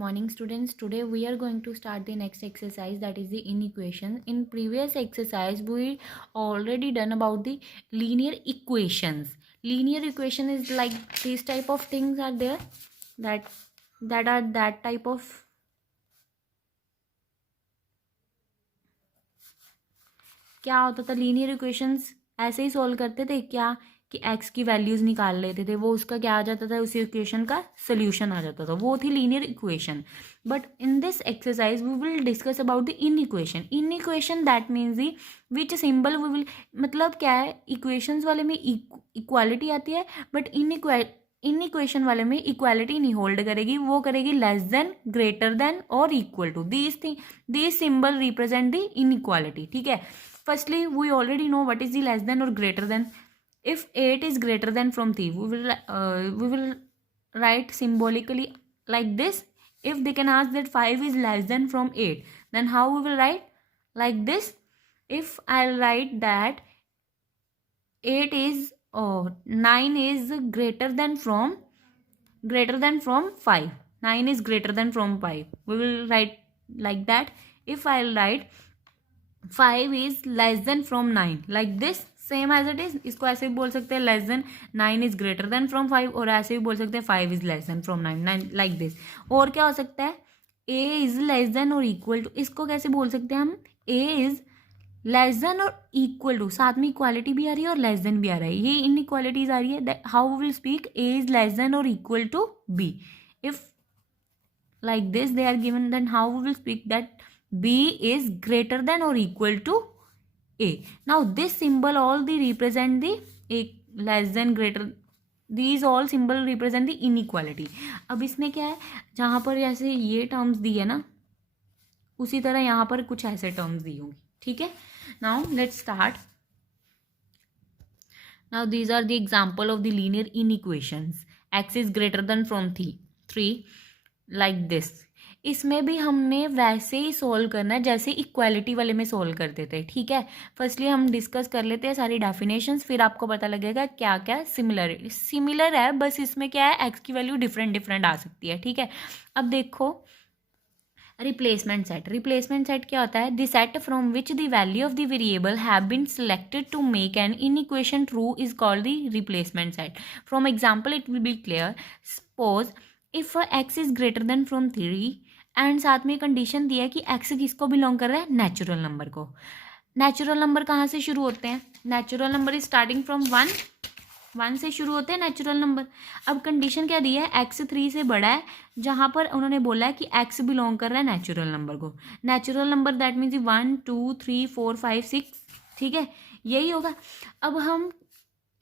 Morning students, today we are going to start the next exercise, that is the inequation. In previous exercise we already done about the linear equations. Linear equation is like these type of things are there, that are that type of क्या होता था, linear equations ऐसे ही solve करते थे क्या कि x की values निकाल लेते थे, वो उसका क्या आ जाता था, उसी इक्वेशन का सोल्यूशन आ जाता था, वो थी linear equation. But in this exercise we will discuss about the inequation that means the which symbol we will, मतलब क्या है, इक्वेशंस वाले में इक्वालिटी आती है बट इन इक्वेशन वाले में इक्वालिटी नहीं होल्ड करेगी, वो करेगी लेस देन, ग्रेटर देन और equal to. These symbol represent the inequality. ठीक है. Firstly, we already know what is the less than or greater than. If 8 is greater than from 3, we will write symbolically like this. If they can ask that 5 is less than from 8, then how we will write? Like this. If I'll write that 9 is greater than from 5. 9 is greater than from 5. We will write like that. If I'll write 5 is less than from 9, like this, same as it is. इसको ऐसे भी बोल सकते हैं less than 9 is greater than from 5, और ऐसे भी बोल सकते हैं 5 is less than from 9, like this. और क्या हो सकता है, a इज लेस देन और इक्वल टू. इसको कैसे बोल सकते हैं हम, a इज लेस देन और इक्वल टू, साथ में इक्वालिटी भी आ रही है और लेस देन भी आ रहा है, ये इन इक्वालिटीज आ रही है. How will speak, a is less than और equal to b. If like this they are given, then how we will speak that b is greater than or equal to a. Now this symbol all the represent the a less than, greater, these all symbol represent the inequality. अब इसमें क्या है, जहाँ पर ऐसे ये terms दी है ना, उसी तरह यहाँ पर कुछ ऐसे टर्म्स दी होंगी. ठीक है. Now let's start. Now these are the example of the linear inequations. X is greater than from 3 like this. इसमें भी हमने वैसे ही सोल्व करना है जैसे इक्वालिटी वाले में सोल्व करते थे. ठीक है. फर्स्टली हम डिस्कस कर लेते हैं सारी डेफिनेशंस, फिर आपको पता लगेगा क्या क्या सिमिलर है, बस इसमें क्या है, एक्स की वैल्यू डिफरेंट आ सकती है. ठीक है. अब देखो रिप्लेसमेंट सेट क्या होता है, the set from which the value of the variable have been selected to make an inequation true is called the replacement set. From example it will be clear. Suppose if x is greater than from 3 and साथ में condition दिया है कि x किसको belong कर रहा है, natural number को. नेचुरल नंबर कहाँ से शुरू होते हैं, natural number is starting from 1 से शुरू होते हैं नेचुरल नंबर. अब कंडीशन क्या दी है, x 3 से बड़ा है, जहाँ पर उन्होंने बोला है कि x बिलोंग कर रहा है नेचुरल नंबर को. Natural number that means 1 2 3 4 5 6. ठीक है, यही होगा. अब हम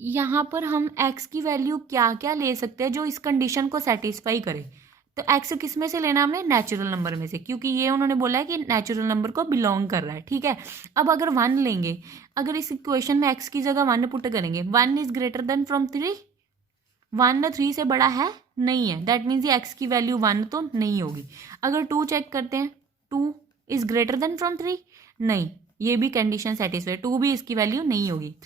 यहाँ पर हम x की वैल्यू क्या क्या ले सकते हैं जो इस कंडीशन को सेटिस्फाई करे. तो x किस में से लेना हमने, नेचुरल नंबर में से, क्योंकि ये उन्होंने बोला है कि नेचुरल नंबर को बिलोंग कर रहा है. ठीक है. अब अगर 1 लेंगे, अगर इस इक्वेशन में x की जगह 1 पुट करेंगे, 1 इज ग्रेटर देन फ्रॉम 3, 1 3 से बड़ा है, नहीं है, दैट मीन्स ये x की वैल्यू 1 तो नहीं होगी. अगर 2 चेक करते हैं, 2 इज ग्रेटर देन फ्रॉम 3, नहीं, ये भी कंडीशन सेटिस्फाई, 2 भी इसकी वैल्यू नहीं होगी.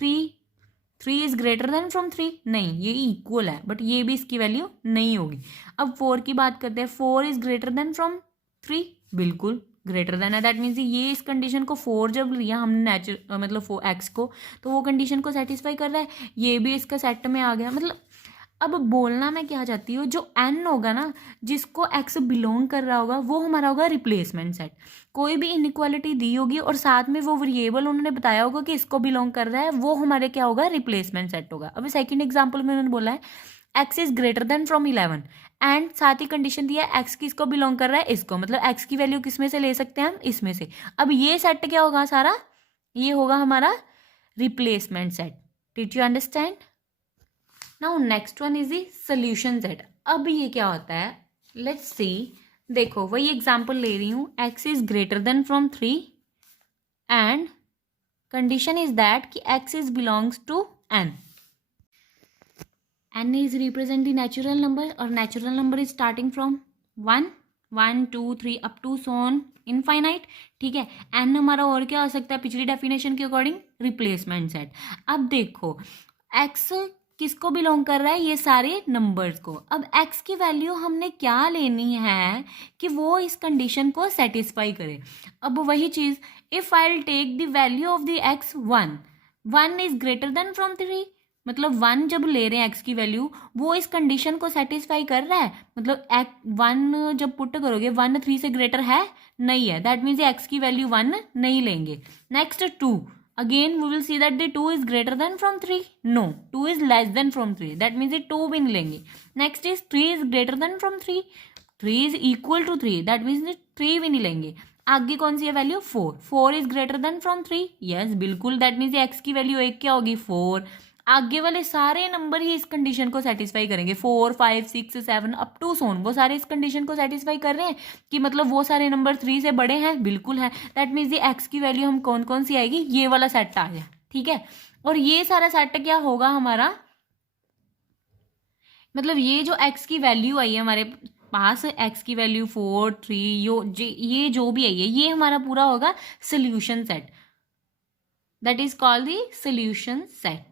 3 इज ग्रेटर देन फ्रॉम 3, नहीं, ये इक्वल है बट ये भी इसकी वैल्यू नहीं होगी. अब 4 की बात करते हैं, 4 इज ग्रेटर देन फ्रॉम 3, बिल्कुल ग्रेटर देन है, दैट मीन्स ये इस कंडीशन को 4 जब लिया हमने मतलब x को, तो वो कंडीशन को सेटिस्फाई कर रहा है, ये भी इसका सेट में आ गया. मतलब अब बोलना मैं क्या चाहती हूँ, जो n होगा ना, जिसको x बिलोंग कर रहा होगा, वो हमारा होगा रिप्लेसमेंट सेट. कोई भी इनइक्वालिटी दी होगी और साथ में वो वेरिएबल उन्होंने बताया होगा कि इसको बिलोंग कर रहा है, वो हमारे क्या होगा, रिप्लेसमेंट सेट होगा. अभी सेकंड एग्जांपल में उन्होंने बोला है x is greater than from 11 and साथ ही कंडीशन दिया है x किसको बिलोंग कर रहा है, इसको, मतलब x की वैल्यू किस में से ले सकते हैं हम, इसमें से. अब ये सेट क्या होगा सारा, ये होगा हमारा replacement set. Did you understand. Now next one is the solution set. अब ये क्या होता है, लेट्स सी. देखो वही एग्जांपल ले रही हूँ, x is greater than from 3 and condition is that कि x is belongs to n. n is represent the natural number और natural number is starting from 1 1 2 3 up to so on infinite. ठीक है. n हमारा और क्या हो सकता है, पिछली डेफिनेशन के अकॉर्डिंग रिप्लेसमेंट सेट. अब देखो x किसको बिलोंग कर रहा है, ये सारे नंबर्स को। अब x की वैल्यू हमने क्या लेनी है कि वो इस कंडीशन को सेटिस्फाई करे। अब वही चीज़, if I will take the value of the x 1 is greater than from 3, मतलब 1 जब ले रहे हैं x की वैल्यू, वो इस कंडीशन को सेटिस्फाई कर रहा है। मतलब 1 जब पुट करोगे 1 3 से ग्रेटर है, नहीं है, दैट मीन्स x की वैल्यू 1 नहीं लेंगे। Next 2, again we will see that the 2 is greater than from 3, no, 2 is less than from 3, that means ये 2 भी नहीं लेंगे। next is 3 is greater than from 3, 3 is equal to 3, that means ये 3 भी नहीं लेंगे। आगे कौन सी है value, 4 is greater than from 3, yes बिल्कुल, that means ये x की वैल्यू एक क्या होगी 4। आगे वाले सारे नंबर ही इस कंडीशन को सेटिस्फाई करेंगे, 4 5 6 7 अप टू सोन, वो सारे इस कंडीशन को सेटिस्फाई कर रहे हैं कि मतलब वो सारे नंबर 3 से बड़े हैं, बिल्कुल है। दैट मीन्स ये एक्स की वैल्यू हम कौन कौन सी आएगी, ये वाला सेट आ गया, ठीक है। और ये सारा सेट क्या होगा हमारा, मतलब ये जो एक्स की वैल्यू आई है हमारे पास, एक्स की वैल्यू 4 3 ये जो भी आई है, ये हमारा पूरा होगा solution set, that is called the solution set.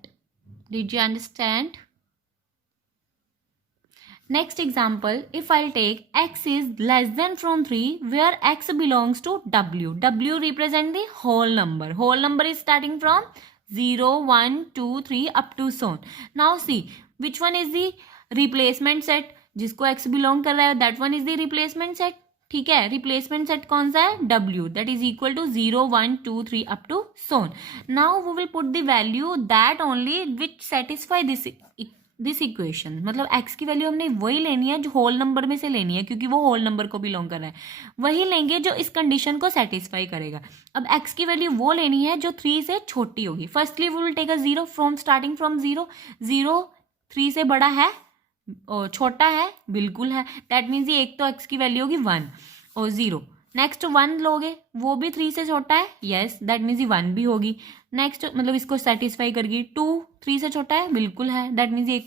Did you understand? Next example, if I'll take x is less than from 3 where x belongs to w. W represent the whole number. Whole number is starting from 0, 1, 2, 3 up to so on. Now see which one is the replacement set. जिसको x belong कर रहा है that one is the replacement set. ठीक है, replacement set कौन सा है, w, that is equal to 0 1 2 3 up to so on. Now we will put the value that only which satisfy this equation, मतलब x की वैल्यू हमने वही लेनी है जो होल नंबर में से लेनी है, क्योंकि वो होल नंबर को बिलोंग कर रहा है, वही लेंगे जो इस कंडीशन को सेटिस्फाई करेगा। अब x की वैल्यू वो लेनी है जो 3 से छोटी होगी। Firstly we will take a 0 from starting from 0, 0 3 से बड़ा है और छोटा है, बिल्कुल है, दैट मीन्स ये एक तो x की वैल्यू होगी 1 और 0। नेक्स्ट 1 लोगे, वो भी 3 से छोटा है, यस, दैट मीन्स ये 1 भी होगी। नेक्स्ट मतलब इसको सेटिस्फाई करेगी, 2 3 से छोटा है, बिल्कुल है, दैट मीन्स ये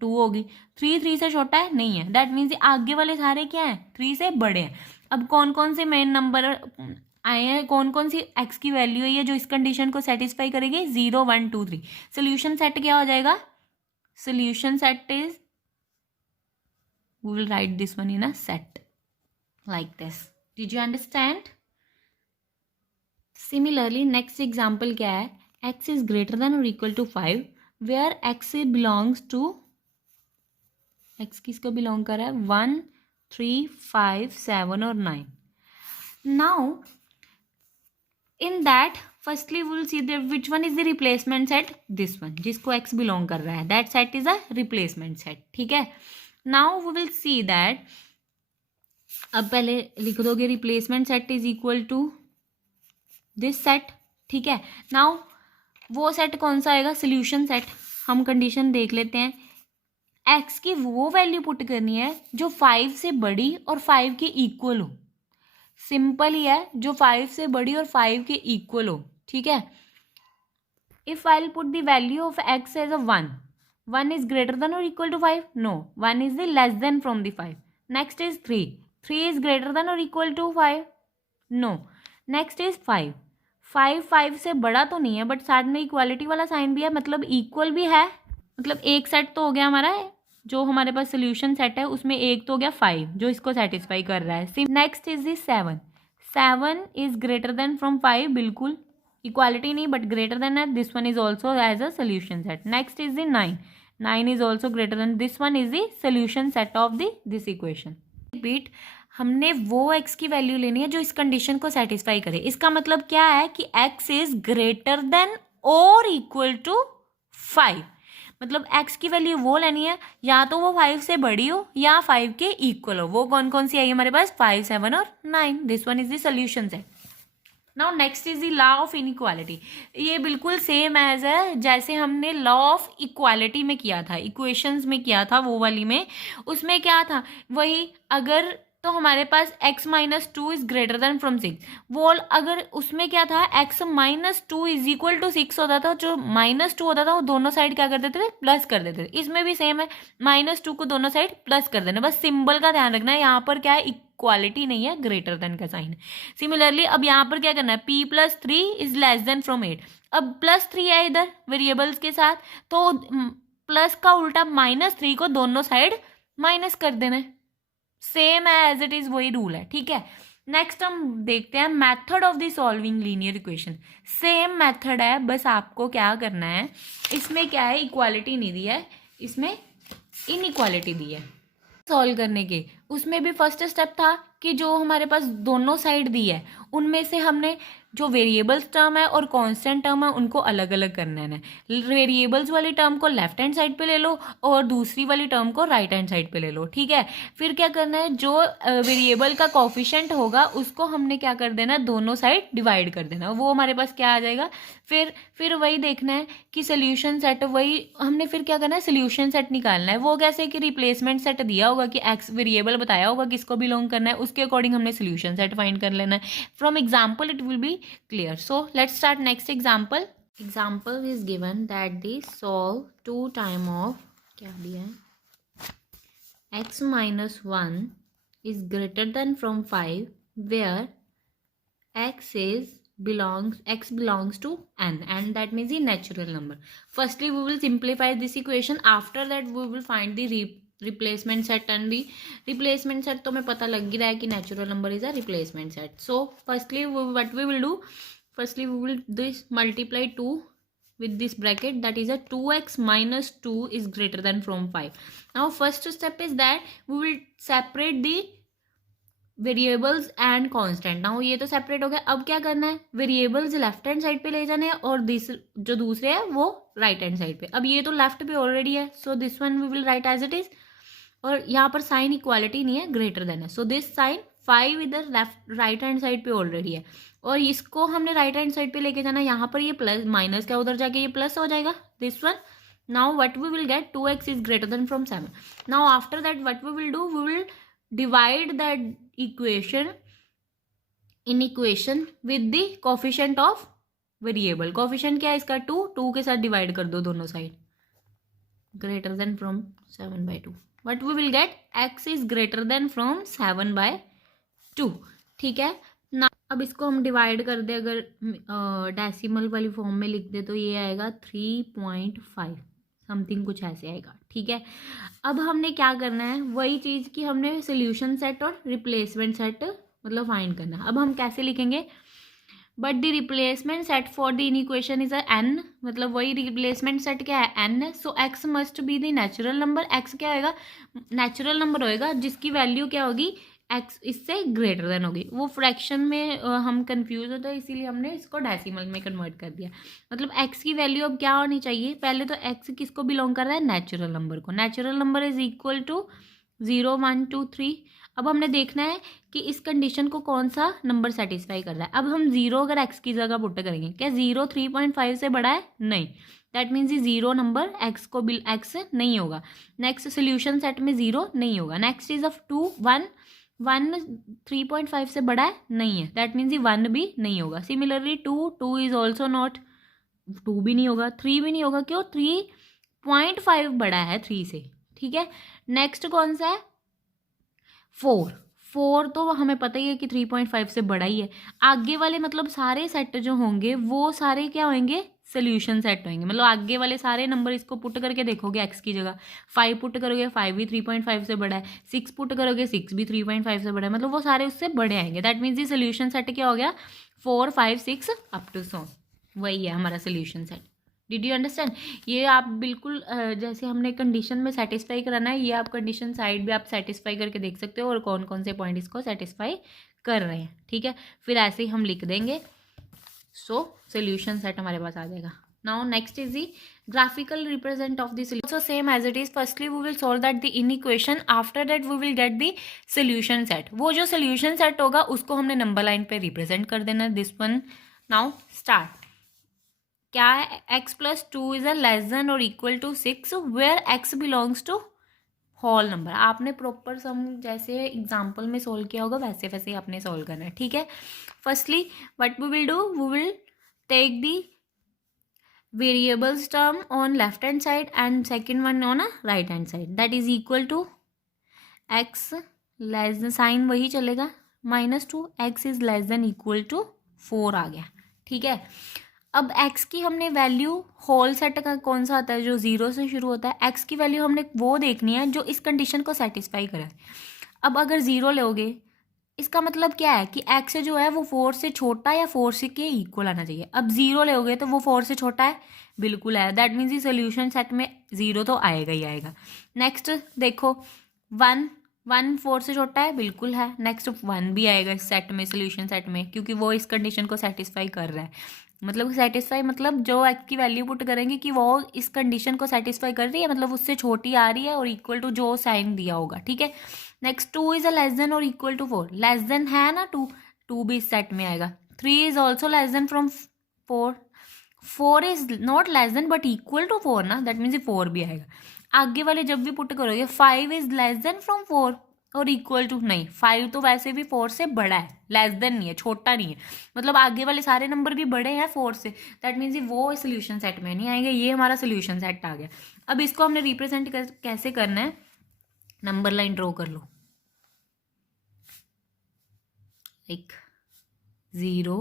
2 होगी। 3 3 से छोटा है, नहीं है, दैट मीन्स ये आगे वाले सारे क्या हैं, 3 से बड़े हैं। अब कौन कौन से मेन नंबर आए हैं, कौन कौन सी x की वैल्यू है जो इस कंडीशन को सेटिस्फाई करेगी, 0 1 2 3। सोल्यूशन सेट क्या हो जाएगा, solution set is, we will write this one in a set like this. Did you understand? Similarly next example क्या है, x is greater than or equal to 5 where x belongs to, x किसको belong कर रहा है, 1 3 5 7 और 9। now in that firstly we will see that which one is the replacement set, this one जिसको x belong कर रहा है, that set is a replacement set, ठीक है। Now we will see that, अब पहले लिख दोगे replacement set is equal to this set, ठीक है। नाउ वो सेट कौन सा आएगा, सोल्यूशन सेट। हम कंडीशन देख लेते हैं, एक्स की वो वैल्यू पुट करनी है जो 5 से बड़ी और 5 के इक्वल हो, सिंपल ही है, जो 5 से बड़ी और 5 के इक्वल हो, ठीक है। If I will put the value of x as a 1 is greater than or equal to 5, no, 1 is the less than from the 5. next is 3 is greater than or equal to 5, no, next is 5 से बड़ा तो नहीं है but साथ में equality वाला sign भी है, मतलब इक्वल भी है, मतलब एक सेट तो हो गया हमारा, जो हमारे पास सोल्यूशन सेट है उसमें एक तो हो गया 5 जो इसको सेटिस्फाई कर रहा है। Next is the 7 is greater than from 5, बिल्कुल इक्वालिटी नहीं बट ग्रेटर देन है, this one is also as a solution set. Next is the 9 is also greater than, this one is the solution set of this equation. Repeat, हमने वो x की value लेनी है जो इस condition को satisfy करे। इसका मतलब क्या है कि x is greater than or equal to 5, मतलब x की वैल्यू वो लेनी है या तो वो 5 से बड़ी हो या 5 के इक्वल हो। वो कौन कौन सी आई हमारे पास, 5 7 और 9, this one is the solution set. Now next is the law of inequality. ये बिल्कुल सेम एज है जैसे हमने लॉ ऑफ इक्वालिटी में किया था, इक्वेशंस में किया था, वो वाली में, उसमें क्या था वही, अगर तो हमारे पास x minus 2 is greater than from 6, वो अगर उसमें क्या था x minus 2 is equal to 6 होता था, जो -2 होता था वो दोनों साइड क्या कर देते थे, प्लस कर देते थे। इसमें भी सेम है, -2 को दोनों साइड प्लस कर देना, बस सिंबल का ध्यान रखना है, यहाँ पर क्या है इक्वालिटी नहीं है, ग्रेटर देन का साइन। सिमिलरली अब यहाँ पर क्या करना है, p plus 3 is less than from 8, अब +3 है इधर वेरिएबल्स के साथ, तो प्लस का उल्टा -3 को दोनों साइड माइनस कर देना है, सेम है एज इट इज, वही रूल है, ठीक है। नेक्स्ट हम देखते हैं method of the solving linear equation. Same method है, बस आपको क्या करना है, इसमें क्या है, इक्वालिटी नहीं दी है, इसमें इनइक्वालिटी दी है सॉल्व करने के। उसमें भी फर्स्ट स्टेप था कि जो हमारे पास दोनों साइड दी है उनमें से हमने जो वेरिएबल्स टर्म है और कांस्टेंट टर्म है उनको अलग अलग करना है। वेरिएबल्स वाली टर्म को लेफ्ट हैंड साइड पे ले लो और दूसरी वाली टर्म को राइट हैंड साइड पे ले लो, ठीक है। फिर क्या करना है, जो वेरिएबल का कोफिशिएंट होगा उसको हमने क्या कर देना, दोनों साइड डिवाइड कर देना, वो हमारे पास क्या आ जाएगा। फिर वही देखना है कि सोल्यूशन सेट, वही हमने फिर क्या करना है, सोल्यूशन सेट निकालना है। वो कैसे कि रिप्लेसमेंट सेट दिया होगा कि एक्स वेरिएबल बताया होगा किसको बिलोंग करना है, उसके अकॉर्डिंग हमने सोल्यूशन सेट फाइंड कर लेना है। From example it will B clear. So let's start next example. Example is given that the solve 2 time of क्या दिया है, x minus 1 is greater than from 5 where x belongs to n, and that means the natural number. Firstly we will simplify this equation, after that we will find the replacement set, and the replacement set तो मैं पता लग ही रहा है कि natural number is a replacement set. So firstly what we will do, firstly we will this multiply 2 with this bracket, that is a 2x minus 2 is greater than from 5. Now first step is that we will separate the variables and constant. Now ये तो separate हो गया, अब क्या करना है, variables left hand side पे ले जाने हैं और जो दूसरे है वो राइट हैंड साइड पे। अब ये तो लेफ्ट पे ऑलरेडी है, so this one we will write as it is, और यहाँ पर साइन इक्वालिटी नहीं है, ग्रेटर देन है, सो दिस साइन 5 इधर लेफ्ट राइट हैंड साइड पे ऑलरेडी है और इसको हमने राइट हैंड साइड पे लेके जाना है। यहाँ पर ये प्लस माइनस का उधर जाके ये प्लस हो जाएगा, this one. Now what we will get, 2x is greater than from 7। Now after that what we will do, we will divide that equation in equation with the coefficient of variable। coefficient क्या है इसका, 2 के साथ divide कर दो दोनों side, greater than from 7/2। what we will get, x is greater than from 7/2, ठीक है ना। अब इसको हम डिवाइड कर दे, अगर डेसिमल वाली फॉर्म में लिख दे तो ये आएगा 3.5 समथिंग, कुछ ऐसे आएगा, ठीक है। अब हमने क्या करना है, वही चीज़ कि हमने सोल्यूशन सेट और रिप्लेसमेंट सेट मतलब फाइंड करना है। अब हम कैसे लिखेंगे, but the replacement set for the equation is n, मतलब वही रिप्लेसमेंट सेट क्या है, n है, सो x must be the natural number. x क्या होएगा, नेचुरल नंबर होएगा जिसकी वैल्यू क्या होगी, x इससे ग्रेटर देन होगी। वो फ्रैक्शन में हम कंफ्यूज होते हैं, इसीलिए हमने इसको डेसिमल में कन्वर्ट कर दिया। मतलब x की वैल्यू अब क्या होनी चाहिए, पहले तो x किसको बिलोंग कर रहा है, नेचुरल नंबर को। Natural number is equal to 0 1 2 3। अब हमने देखना है कि इस कंडीशन को कौन सा नंबर सेटिस्फाई कर रहा है। अब हम 0 अगर x की जगह पुट करेंगे, क्या 0 3.5 से बड़ा है, नहीं, दैट मीन्स ये 0 नंबर x नहीं होगा। नेक्स्ट सोल्यूशन सेट में 0 नहीं होगा। नेक्स्ट इज ऑफ 2 1 3.5 से बड़ा है, नहीं है, दैट मीन्स ये 1 भी नहीं होगा। सिमिलरली 2 इज ऑल्सो नॉट, 2 भी नहीं होगा, 3 भी नहीं होगा, क्यों, 3.5 बड़ा है 3 से, ठीक है। नेक्स्ट कौन सा है, 4 तो हमें पता ही है कि 3.5 से बड़ा ही है। आगे वाले मतलब सारे सेट जो होंगे वो सारे क्या होंगे, सोल्यूशन सेट होंगे। मतलब आगे वाले सारे नंबर इसको पुट करके देखोगे, x की जगह 5 पुट करोगे, 5 भी 3.5 से बड़ा है, 6 पुट करोगे, 6 भी 3.5 से बड़ा है, मतलब वो सारे उससे बड़े आएंगे। दैट मीन्स ये सोल्यूशन सेट क्या हो गया, 4 5 6 अप टू सो, वही है हमारा solution set. Did you understand. ये आप बिल्कुल जैसे हमने कंडीशन में सेटिस्फाई कराना है, ये आप कंडीशन साइड भी आप सेटिस्फाई करके देख सकते हो और कौन कौन से पॉइंट इसको सेटिस्फाई कर रहे हैं, ठीक है। फिर ऐसे ही हम लिख देंगे, सो सोल्यूशन सेट हमारे पास आ जाएगा। Now next is the graphical represent of the solution, so same as it is. Firstly we will solve that the inequation, after that we will get the solution set. वो जो solution set होगा उसको हमने number line पे represent कर देना, this one. Now start, क्या है, x + 2 is a less than और equal to 6 where x belongs to whole number. आपने प्रॉपर सम जैसे एग्जाम्पल में सोल्व किया होगा वैसे वैसे ही आपने सोल्व करना है, ठीक है। Firstly what we will do, we will take the variables term on left hand side and second one on right hand side, that is equal to x less than, sign वही चलेगा, -2, x is less than equal to 4 आ गया, ठीक है। अब x की हमने value whole set का कौन सा आता है जो 0 से शुरू होता है, x की वैल्यू हमने वो देखनी है जो इस कंडीशन को सेटिस्फाई करे। अब अगर 0 लोगे इसका मतलब क्या है कि x जो है वो 4 से छोटा या 4 से के इक्वल आना चाहिए। अब 0 लोगे तो वो 4 से छोटा है, बिल्कुल है, दैट मीन्स ये सोल्यूशन सेट में 0 तो आएगा ही आएगा। नेक्स्ट देखो 1 1 4 से छोटा है, बिल्कुल है, नेक्स्ट 1 भी आएगा इस सेट में, सोल्यूशन सेट में, क्योंकि वो इस कंडीशन को सेटिस्फाई कर रहा है। मतलब सेटिस्फाई मतलब जो x की वैल्यू पुट करेंगे कि वो इस कंडीशन को सेटिस्फाई कर रही है, मतलब उससे छोटी आ रही है और इक्वल टू जो साइन दिया होगा, ठीक है। Next 2 is a less than और इक्वल टू 4, लेस देन है ना 2, 2 भी इस सेट में आएगा। 3 is also less than from 4, 4 is not less than but equal to 4 ना, दैट मीन्स 4 भी आएगा। आगे वाले जब भी पुट करोगे 5 इज लेस देन फ्रॉम 4 और इक्वल टू, नहीं 5 तो वैसे भी 4 से बड़ा है, लेस देन नहीं है, छोटा नहीं है, मतलब आगे वाले सारे नंबर भी बड़े हैं 4 से, दैट मीन्स वो सोल्यूशन सेट में नहीं आएंगे, ये हमारा सोल्यूशन सेट आ गया। अब इसको हमने रिप्रेजेंट कैसे करना है, नंबर लाइन ड्रॉ कर लो, like 0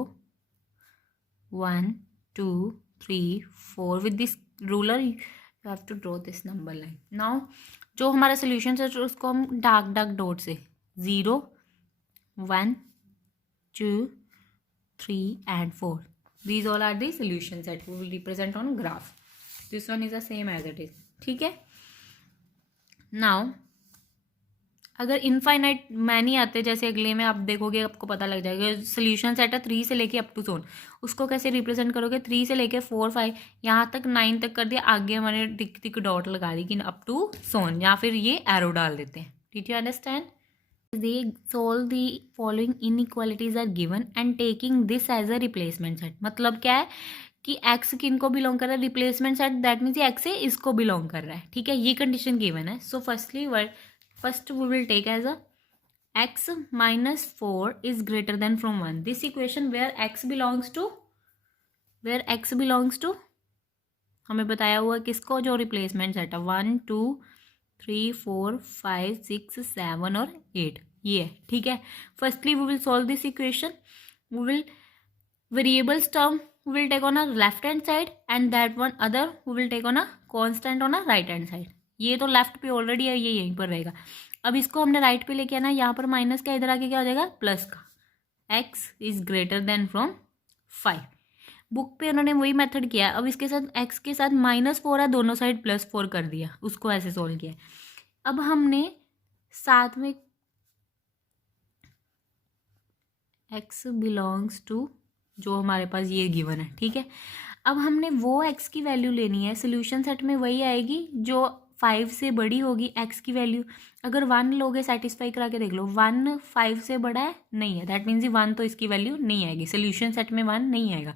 1 2 3 4 with this ruler you have to draw this number line। now जो हमारा सोल्यूशन है उसको हम डार्क डार्क डॉट से 0 1 2 3 and 4, these all are the solution set we will represent on graph, this one is the same as it is, ठीक है। now अगर infinite many आते जैसे अगले में आप देखोगे आपको पता लग जाएगा, सोल्यूशन सेट है 3 से लेके अप टू सोन, उसको कैसे रिप्रेजेंट करोगे, 3 से लेके 4 5 यहाँ तक 9 तक कर दिया, आगे हमारे टिक टिक डॉट लगा दी कि अप टू सोन, या फिर ये एरो डाल देते हैं। Did you understand? They solve the following inequalities are given and taking this as a replacement set. मतलब क्या है कि एक्स किन को बिलोंग कर रहा है, replacement set, that means x से इसको बिलोंग कर रहा है, ठीक है, ये कंडीशन गिवन है। So firstly first we will take as a x minus 4 is greater than from 1, this equation where x belongs to हमें बताया हुआ किसको, जो रिप्लेसमेंट सेट है 1 2 3 4 5 6 7 और 8, ये है, ठीक है। Firstly we will solve this equation, we will variables term we will take on a left hand side and that one other we will take on a constant on a right hand side। ये तो left पे already है, ये यहीं पर रहेगा। अब इसको हमने राइट पे लेके आना, यहाँ पर माइनस का, इधर आके क्या हो जाएगा प्लस का, x is greater than from 5। Book पे उन्होंने वही मेथड किया, अब इसके साथ x के साथ -4 है, दोनों साइड +4 कर दिया, उसको ऐसे सोल्व किया। अब हमने साथ में x बिलोंग्स टू जो हमारे पास ये गिवन है, ठीक है। अब हमने वो x की वैल्यू लेनी है, सोल्यूशन सेट में वही आएगी जो 5 से बड़ी होगी x की वैल्यू। अगर 1 लोगे सेटिस्फाई करा के देख लो, 1 5 से बड़ा है, नहीं है, दैट मीन्स 1 तो इसकी वैल्यू नहीं आएगी, सोल्यूशन सेट में 1 नहीं आएगा।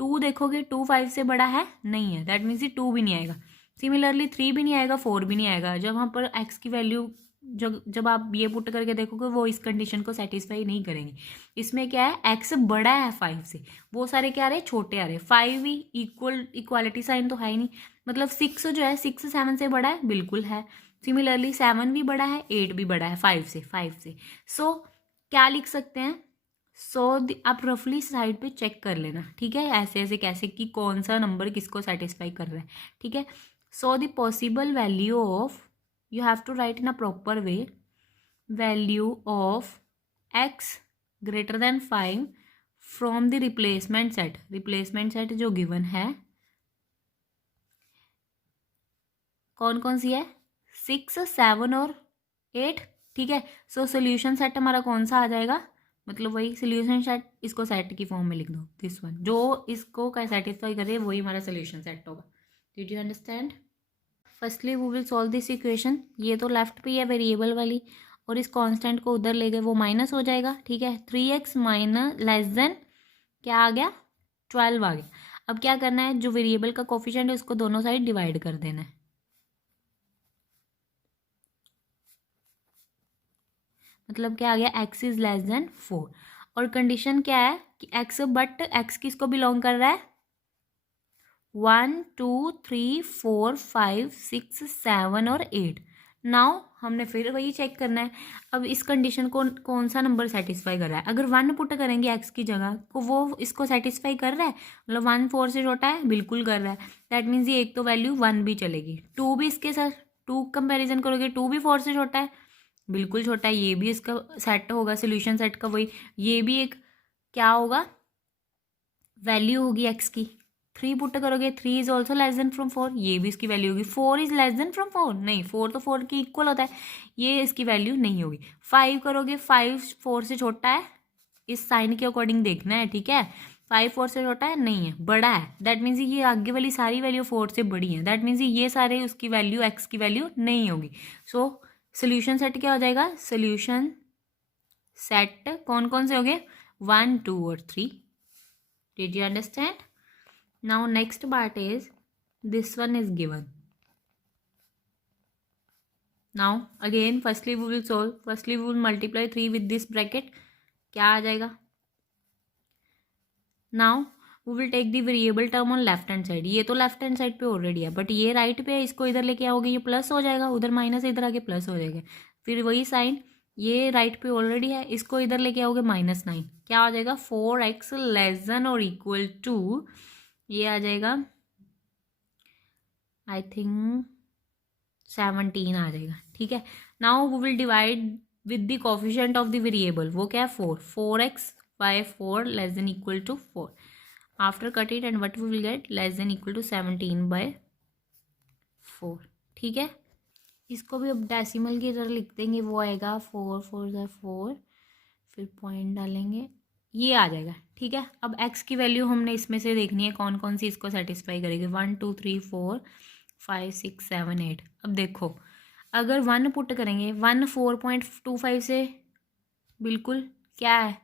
2 देखोगे 2 5 से बड़ा है, नहीं है, दैट मीन्स 2 भी नहीं आएगा। सिमिलरली 3 भी नहीं आएगा, 4 भी नहीं आएगा। जब वहाँ पर x की वैल्यू जब आप ये पुट करके देखोगे वो इस कंडीशन को सेटिस्फाई नहीं करेंगे। इसमें क्या है, x बड़ा है 5 से, वो सारे क्या आ रहे, छोटे आ रहे। 5 ही इक्वालिटी साइन तो है ही नहीं, मतलब 6 जो है 6 7 से बड़ा है, बिल्कुल है। सिमिलरली 7 भी बड़ा है, 8 भी बड़ा है 5 से। सो क्या लिख सकते हैं, आप रफली साइड पे चेक कर लेना, ठीक है, ऐसे ऐसे कैसे कि कौन सा नंबर किसको सेटिस्फाई कर रहा है, ठीक है। So the possible value of, you have to write in a proper way, value of x greater than 5 from the replacement set जो given है कौन कौन सी है, 6 7 और 8, ठीक है। सो सोल्यूशन सेट हमारा कौन सा आ जाएगा, मतलब वही सोल्यूशन सेट, इसको सेट की फॉर्म में लिख दो, दिस वन, जो इसको सेटिस्फाई करे वही हमारा सोल्यूशन सेट होगा। Did you understand? Firstly we will solve this equation, ये तो लेफ्ट पे है वेरिएबल वाली, और इस कांस्टेंट को उधर ले गए, वो माइनस हो जाएगा, ठीक है। 3x माइनस लेस देन क्या आ गया, 12 आ गया। अब क्या करना है, जो वेरिएबल का कोफिशिएंट है उसको दोनों साइड डिवाइड कर देना है, मतलब क्या आ गया, x इज लेस देन 4। और कंडीशन क्या है कि x, बट x किसको बिलोंग कर रहा है, 1 2 3 4 5 6 7 और 8। नाउ हमने फिर वही चेक करना है। अब इस कंडीशन को कौन सा नंबर सेटिस्फाई कर रहा है। अगर 1 पुट करेंगे एक्स की जगह तो वो इसको सेटिस्फाई कर रहा है, मतलब 1 4 से छोटा है, बिल्कुल कर रहा है। दैट मीन्स ये एक तो वैल्यू 1 भी चलेगी। 2 भी इसके साथ 2 कंपेरिजन करोगे, 2 भी 4 से छोटा है, बिल्कुल छोटा है। ये भी इसका सेट होगा, सोल्यूशन सेट का वही, ये भी एक क्या होगा, वैल्यू होगी एक्स की। 3 पुट करोगे, 3 is also less than from 4, ये भी इसकी वैल्यू होगी। 4 इज लेस देन फ्रॉम 4, नहीं 4 तो 4 की इक्वल होता है, ये इसकी वैल्यू नहीं होगी। 5 करोगे, 5 4 से छोटा है, इस साइन के अकॉर्डिंग देखना है, ठीक है। 5 4 से छोटा है, नहीं है, बड़ा है। दैट मीन्स ये आगे वाली सारी वैल्यू 4 से बड़ी है। दैट मीन्स ये सारे उसकी वैल्यू एक्स की वैल्यू नहीं होगी। सो सोल्यूशन सेट क्या हो जाएगा, सोल्यूशन सेट कौन कौन से हो गए, 1 2 और 3। Did you understand? Now next part is this one is given. Now again firstly we will solve. Firstly we will multiply 3 with this bracket. क्या आ जाएगा? Now we will take the variable term on left hand side. ये तो left hand side पे already है, but ये right पे है, इसको इधर लेके आओगे ये प्लस हो जाएगा, उधर माइनस, इधर आके प्लस हो जाएगा। फिर वही साइन, ये राइट पे ऑलरेडी है, इसको इधर लेके आओगे -9, क्या आ जाएगा, 4x लेस देन और इक्वल टू, ये आ जाएगा आई थिंक 17 आ जाएगा, ठीक है। Now we will divide with the coefficient of the variable, वो क्या है 4x by 4 less than equal to 4। After cut it and what we will get, less than equal to 17 by 4, ठीक है। इसको भी अब डेसिमल की तरह लिख देंगे, वो आएगा 4 4 4, फिर पॉइंट डालेंगे, ये आ जाएगा, ठीक है। अब x की वैल्यू हमने इसमें से देखनी है कौन कौन सी इसको सेटिस्फाई करेगी, 1 2 3 4 5 6 7 8। अब देखो अगर 1 पुट करेंगे, 1 4.25 से बिल्कुल क्या है,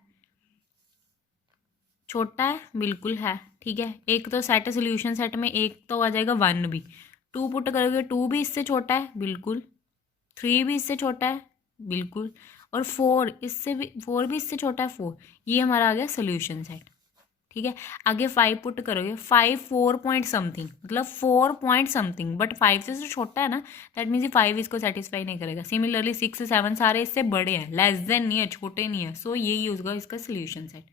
छोटा है, बिल्कुल है, ठीक है। एक तो सेट सोल्यूशन सेट में एक तो आ जाएगा 1 भी। 2 पुट करोगे, 2 भी इससे छोटा है, बिल्कुल। 3 भी इससे छोटा है, बिल्कुल। और 4 भी इससे छोटा है, 4। ये हमारा आ गया सोल्यूशन सेट, ठीक है। आगे 5 पुट करोगे, 5 4 पॉइंट समथिंग, मतलब 4 पॉइंट समथिंग, बट 5 से तो छोटा है ना, दैट मीन्स 5 इसको सेटिस्फाई नहीं करेगा। सिमिलरली 6 7 सारे इससे बड़े हैं, लेस देन नहीं है, छोटे नहीं है। सो यही होगा इसका सोल्यूशन सेट।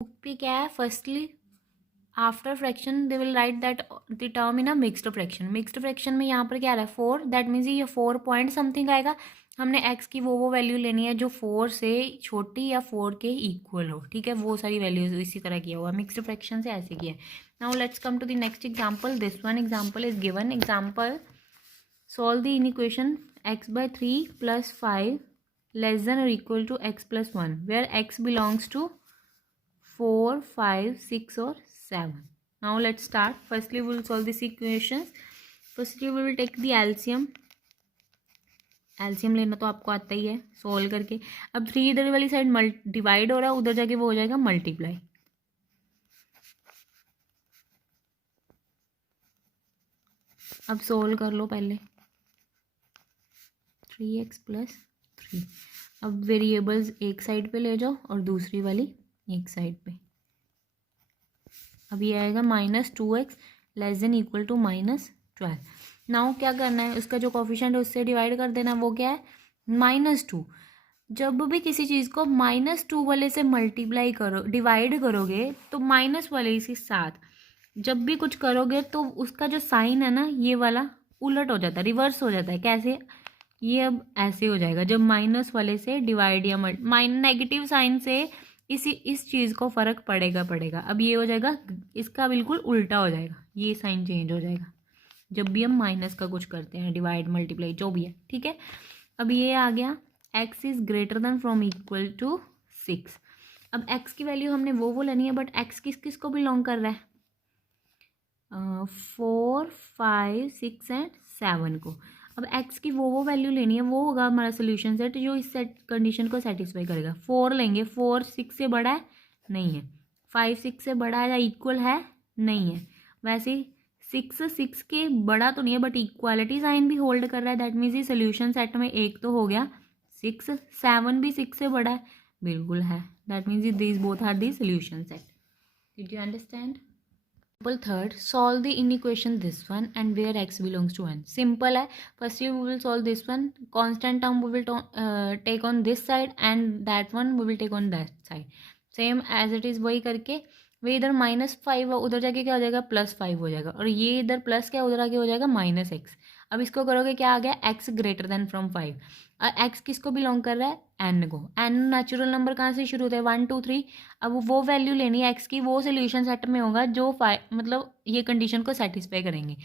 बुक पे क्या है, firstly after fraction they will write that the term in a mixed fraction. Mixed fraction में यहाँ पर क्या रहा है 4, दैट मीन्स ये 4 पॉइंट समथिंग आएगा। हमने x की वो वैल्यू लेनी है जो 4 से छोटी या 4 के इक्वल हो, ठीक है। वो सारी वैल्यूज इसी तरह किया हुआ, मिक्स्ड फ्रैक्शन से ऐसे किया है। Now let's come to the next example. This one example is given. Example, solve the inequation x/3 + 5 less than और equal to x + 1 where x belongs to 4 5 6 और 7. Now let's start. Firstly we will solve this equations. Firstly we will take the LCM. LCM लेना तो आपको आता ही है, solve करके। अब 3 इधर वाली साइड डिवाइड हो रहा है, उधर जाके वो हो जाएगा मल्टीप्लाई। अब सोल्व कर लो पहले, 3x + 3। अब वेरिएबल्स एक साइड पे ले जाओ और दूसरी वाली एक साइड पे। अब ये आएगा -2x less than equal to -12। Now क्या करना है, उसका जो कोफिशिएंट है उससे डिवाइड कर देना। वो क्या है, -2। जब भी किसी चीज़ को -2 वाले से मल्टीप्लाई करो, डिवाइड करोगे, तो माइनस वाले के साथ जब भी कुछ करोगे तो उसका जो साइन है ना, ये वाला उलट हो जाता है, रिवर्स हो जाता है। कैसे, ये अब ऐसे हो जाएगा जब माइनस वाले से डिवाइड या नेगेटिव साइन से इस चीज़ को फ़र्क पड़ेगा। अब ये हो जाएगा, इसका बिल्कुल उल्टा हो जाएगा, ये साइन चेंज हो जाएगा जब भी हम माइनस का कुछ करते हैं, डिवाइड मल्टीप्लाई जो भी है, ठीक है। अब ये आ गया x is greater than from equal to 6। अब x की वैल्यू हमने वो लेनी है, बट x किस को बिलोंग कर रहा है, 4 5 6 एंड 7 को। अब x की वो वैल्यू लेनी है, वो होगा हमारा सोल्यूशन सेट जो इस सेट कंडीशन को सेटिस्फाई करेगा। 4 लेंगे, 4 6 से बड़ा है, नहीं है। 5 6 से बड़ा है या इक्वल है, नहीं है। वैसे 6 6 के बड़ा तो नहीं है, बट इक्वालिटी साइन भी होल्ड कर रहा है। दैट मीन्स ये सोल्यूशन सेट में एक तो हो गया। 6 7 भी 6 से बड़ा है, बिल्कुल है। That means these both are the solution set. Did you understand? Example third, solve the inequation this one and where x belongs to n. Simple है. Firstly we will solve this one. Constant term we will take on this side and that one we will take on that side. Same as it is वही करके वे इधर -5 उधर जाके क्या हो जाएगा +5 हो जाएगा और ये इधर प्लस क्या उधर आके हो जाएगा -x. अब इसको करोगे क्या आ गया x ग्रेटर देन फ्रॉम 5 और x किसको बिलोंग कर रहा है n को. n नेचुरल नंबर कहाँ से शुरू होता है 1 2 3. अब वो वैल्यू लेनी है x की वो सोल्यूशन सेट में होगा जो मतलब ये कंडीशन को सेटिस्फाई करेंगे.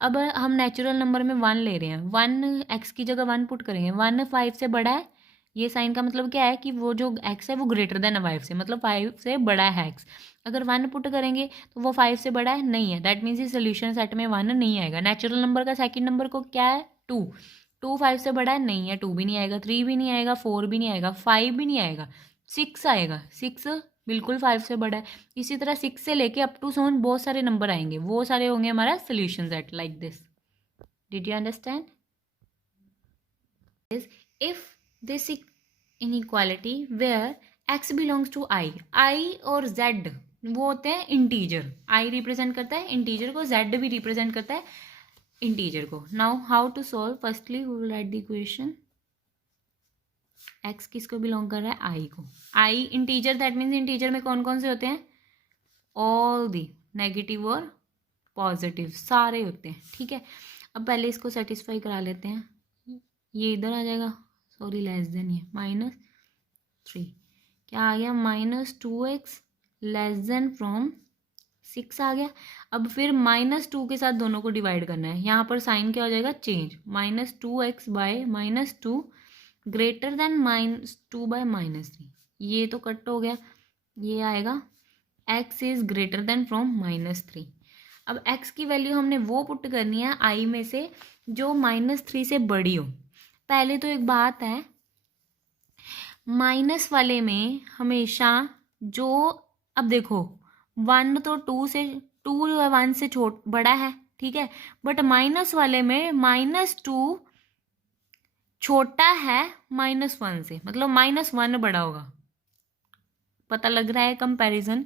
अब हम नेचुरल नंबर में 1 ले रहे हैं 1 x की जगह 1 पुट करेंगे 1 5 से बड़ा है. ये साइन का मतलब क्या है कि वो जो x है वो ग्रेटर देन 5 से मतलब 5 से बड़ा है x. अगर 1 पुट करेंगे तो वो 5 से बड़ा है नहीं है. दैट मीन्स इस सोल्यूशन सेट में 1 नहीं आएगा. नेचुरल नंबर का सेकंड नंबर को क्या है 2. 2 5 से बड़ा है नहीं है. 2 भी नहीं आएगा 3 भी नहीं आएगा 4 भी नहीं आएगा 5 भी नहीं आएगा 6 आएगा. 6 बिल्कुल 5 से बड़ा है. इसी तरह 6 से लेके अप टू सोन बहुत सारे नंबर आएंगे वो सारे होंगे हमारा solution set like this. Did you understand? If this inequality where x belongs to i और z वो होते हैं इंटीजर. i रिप्रेजेंट करता है इंटीजर को z भी रिप्रेजेंट करता है इंटीजर को. Now how to solve. Firstly we will write the equation. x किसको बिलोंग कर रहा है i को. i integer that means integer में कौन कौन से होते हैं ऑल दी नेगेटिव और पॉजिटिव सारे होते हैं. ठीक है. अब पहले इसको सेटिस्फाई करा लेते हैं. ये इधर आ जाएगा सॉरी लेस देन ये -3 क्या आ गया -2x लेस देन फ्रॉम 6 आ गया. अब फिर -2 के साथ दोनों को डिवाइड करना है. यहाँ पर साइन क्या हो जाएगा change -2x by -2 greater than -2 by -3. ये तो कट हो गया. ये आएगा x is greater than from -3. अब x की वैल्यू हमने वो पुट करनी है i में से जो -3 से बड़ी हो. पहले तो एक बात है माइनस वाले में हमेशा जो अब देखो 1 तो 2 से 2 जो है 1 से बड़ा है. ठीक है. बट माइनस वाले में -2 छोटा है -1 से मतलब -1 बड़ा होगा. पता लग रहा है कंपैरिजन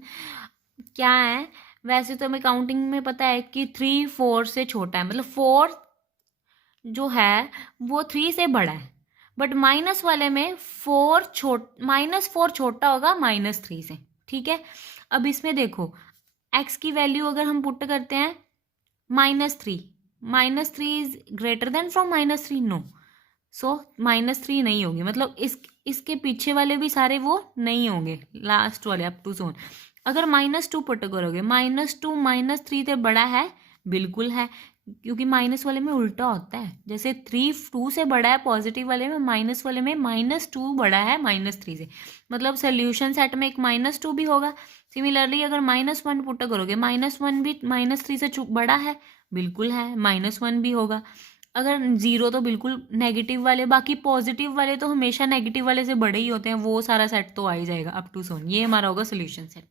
क्या है. वैसे तो हमें काउंटिंग में पता है कि 3 4 से छोटा है मतलब 4 जो है वो 3 से बड़ा है. बट माइनस वाले में -4 छोटा होगा -3 से. ठीक है. अब इसमें देखो x की वैल्यू अगर हम पुट करते हैं -3 is greater than from -3 no. So -3 नहीं होगी मतलब इसके पीछे वाले भी सारे वो नहीं होंगे लास्ट वाले अप टू जोन. अगर -2 पुट करोगे -2 -3 से बड़ा है बिल्कुल है क्योंकि माइनस वाले में उल्टा होता है. जैसे 3 2 से बड़ा है पॉजिटिव वाले में माइनस वाले में -2 बड़ा है -3 से मतलब सोल्यूशन सेट में एक -2 भी होगा. सिमिलरली अगर -1 पुट करोगे -1 भी -3 से बड़ा है बिल्कुल है -1 भी होगा. अगर 0 तो बिल्कुल नेगेटिव वाले. बाकी पॉजिटिव वाले तो हमेशा नेगेटिव वाले से बड़े ही होते हैं. वो सारा सेट तो आ ही जाएगा अप टू सोन. ये हमारा होगा solution set.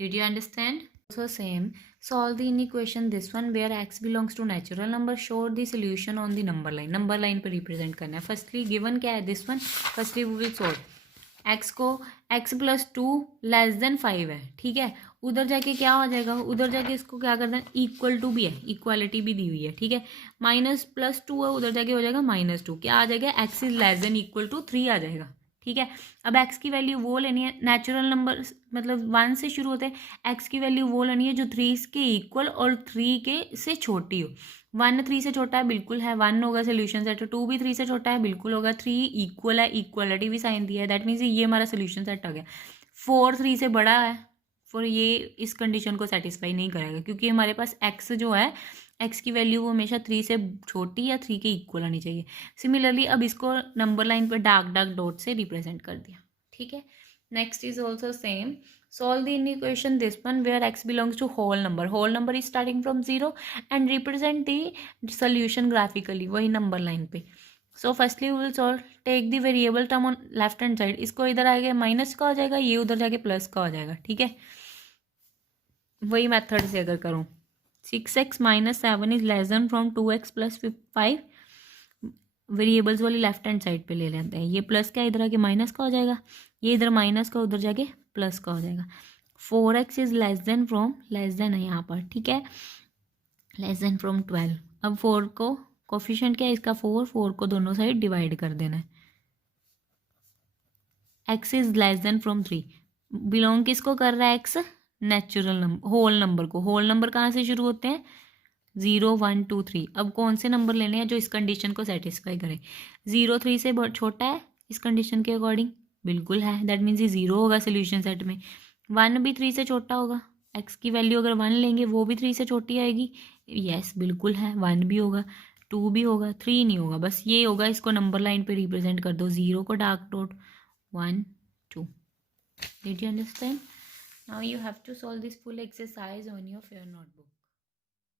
Did you understand? So same, solve the inequation this one where x belongs to natural number. Show the solution on the number line. number line पे represent करना है. firstly given क्या है this one. firstly we will solve. x को x plus 2 less than 5 है. ठीक है. उधर जाके क्या हो जाएगा उधर जाके इसको क्या करना है इक्वल टू भी है इक्वालिटी भी दी हुई है. ठीक है. -+2 है उधर जाके हो जाएगा -2 क्या आ जाएगा x is less than equal to 3 आ जाएगा. ठीक है. अब x की वैल्यू वो लेनी है नेचुरल नंबर मतलब 1 से शुरू होते हैं. x की वैल्यू वो लेनी है जो 3 के इक्वल और 3 के से छोटी हो. 1 3 से छोटा है बिल्कुल है 1 होगा सोल्यूशन सेट. 2 भी 3 से छोटा है बिल्कुल होगा. 3 इक्वल है इक्वलिटी भी साइन दिया है दैट मीन्स ये हमारा सोल्यूशन सेट आ गया. 4 3 से बड़ा है फॉर ये इस कंडीशन को सेटिस्फाई नहीं करेगा क्योंकि हमारे पास x जो है x की वैल्यू वो हमेशा 3 से छोटी या 3 के इक्वल आनी चाहिए. सिमिलरली अब इसको नंबर लाइन पर डार्क डॉट से रिप्रेजेंट कर दिया. ठीक है. Next is also same. Solve the equation this one where x belongs to whole number. Whole number is starting from 0 and represent the solution graphically वही number line पे. So firstly we will solve. Take the variable term on left hand side. इसको इधर आगे minus का हो जाएगा ये उधर जाके प्लस का हो जाएगा. ठीक है. वही मेथड से अगर करूँ 6x - 7 is less than from 2x + 5 variables वाली लेफ्ट हैंड साइड पे ले लेते हैं. ये प्लस का इधर आके माइनस का हो जाएगा ये इधर माइनस का उधर जाके प्लस का हो जाएगा. 4x is less than from, less than है यहाँ पर, ठीक है, लेस देन फ्रॉम 12। अब 4 को कोफिशिएंट क्या है इसका 4 को दोनों साइड डिवाइड कर देना है। x is less than from 3, belong किसको कर रहा है x, natural number, whole number को। होल नंबर कहाँ से शुरू होते हैं, 0 1 2 3। अब कौन से नंबर लेने हैं जो इस कंडीशन को सेटिस्फाई करें, 0 3 से बहुत छोटा है इस कंडीशन के अकॉर्डिंग, बिल्कुल है, दैट मीन्स ये 0 होगा सोल्यूशन सेट में। 1 भी 3 से छोटा होगा, x की वैल्यू अगर 1 लेंगे वो भी 3 से छोटी आएगी, यस बिल्कुल है, 1 भी होगा, 2 भी होगा, 3 नहीं होगा, बस ये होगा, इसको नंबर लाइन पे रिप्रेजेंट कर दो, 0 को dark dot, 1 2। Did you understand? Now you have to solve this full exercise on your fair notebook.